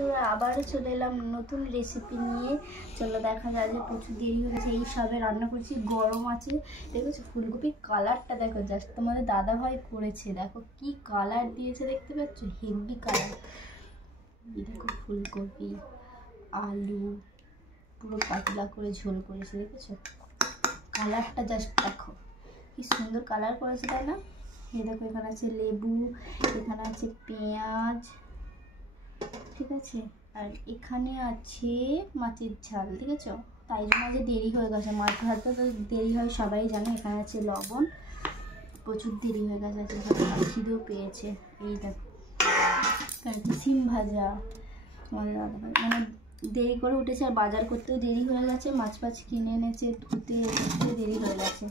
বন্ধুরা, আবারও চলে এলাম নতুন রেসিপি নিয়ে। চলো দেখা যায় যে প্রচুর দেরি হয়ে গেছে। এই সবে রান্না করছি, গরম আছে। দেখেছো ফুলকপির কালারটা দেখো, জাস্ট তোমাদের দাদাভাই করেছে। দেখো কি কালার দিয়েছে, দেখতে পাচ্ছ? Heavy colour. এই দেখো ফুলকপি, আলু পুরো পাতলা করে ঝোল করেছে, দেখেছো? কালারটা জাস্ট দেখো কি সুন্দর কালার করেছে, তাই না? এই দেখো এখানে আছে লেবু, এখানে আছে পেঁয়াজ, ঠিক আছে, আর এখানে আছে মাছের ঝাল, ঠিক আছে। তাই জন্য যে দেরি হয়ে গেছে, মাছ ভাজতে তো দেরি হয় সবাই জানে। এখানে আছে লবণ, প্রচুর দেরি হয়ে গেছে। এখানে খিদেও পেয়েছে। এই দেখো এখানে সিম ভাজা। তোমাদের দাদাভাই মানে দেরি করে উঠেছে, আর বাজার করতেও দেরি হয়ে গেছে। মাছ ফাছ কিনে এনেছে, ধুতে দেরি হয়ে গেছে,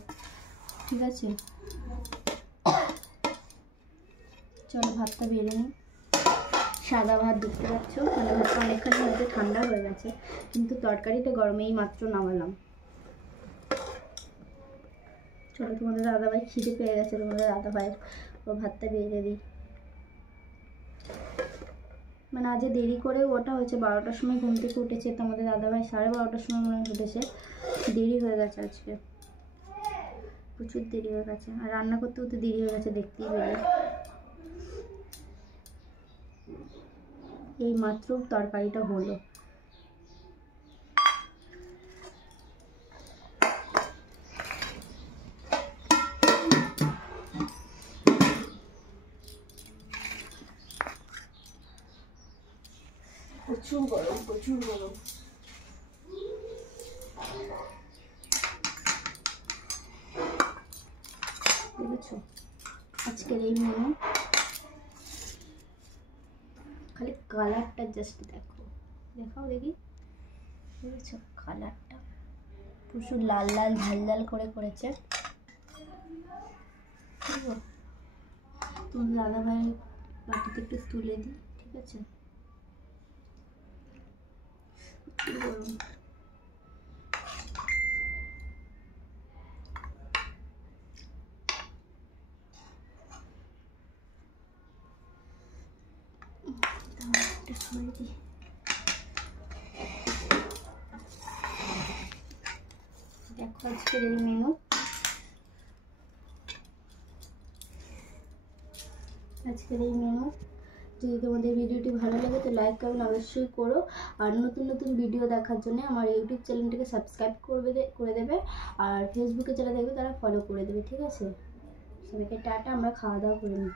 ঠিক আছে। চলো ভাতটা বেড়ে নিই। সাদা ভাত দেখতে পাচ্ছ, মানে ভাতটা অনেকখানি হয়তো ঠান্ডা হয়ে গেছে, কিন্তু তরকারিটা গরমেই মাত্র নামালাম। চলো তোমাদের দাদাভাই খিদে পেয়ে গেছে, তোমাদের দাদাভাইয়ের ও ভাতটা বেড়ে দিই। মানে আজ দেরি করে ওটা হয়েছে, 12টার সময় ঘুম থেকে উঠেছে। তোমাদের দাদাভাই 12:30টার সময় মনে হয় উঠেছে। দেরি হয়ে গেছে আজকে, প্রচুর দেরি হয়ে গেছে। আর রান্না করতেও তো দেরি হয়ে গেছে, দেখতেই পেলে। এই মাত্র তরকারিটা হলো। প্রচুর গরম, প্রচুর গরম। দেখেছো আজকের এই মেনু। খালি কালারটা জাস্ট দেখো, দেখাও দেখি, দেখেছো কালারটা? প্রচুর লাল লাল ঝাল ঝাল করে করেছে। তোমার দাদাভাই বাটিতে একটু তুলে দিই, ঠিক আছে। গরম সরিয়ে দিই। দেখো আজকের এই মেনু। আজকের এই মেনু। যদি তোমাদের ভিডিওটি ভালো লাগে তো লাইক কমেন্ট অবশ্যই করো। আর নতুন নতুন ভিডিও দেখার জন্য আমার ইউটিউব চ্যানেলটাকে সাবস্ক্রাইব করে দেবে। আর ফেসবুকে যারা দেখবে তারা ফলো করে দেবে, ঠিক আছে। সবাইকে টাটা, আমরা খাওয়া দাওয়া করে নিই।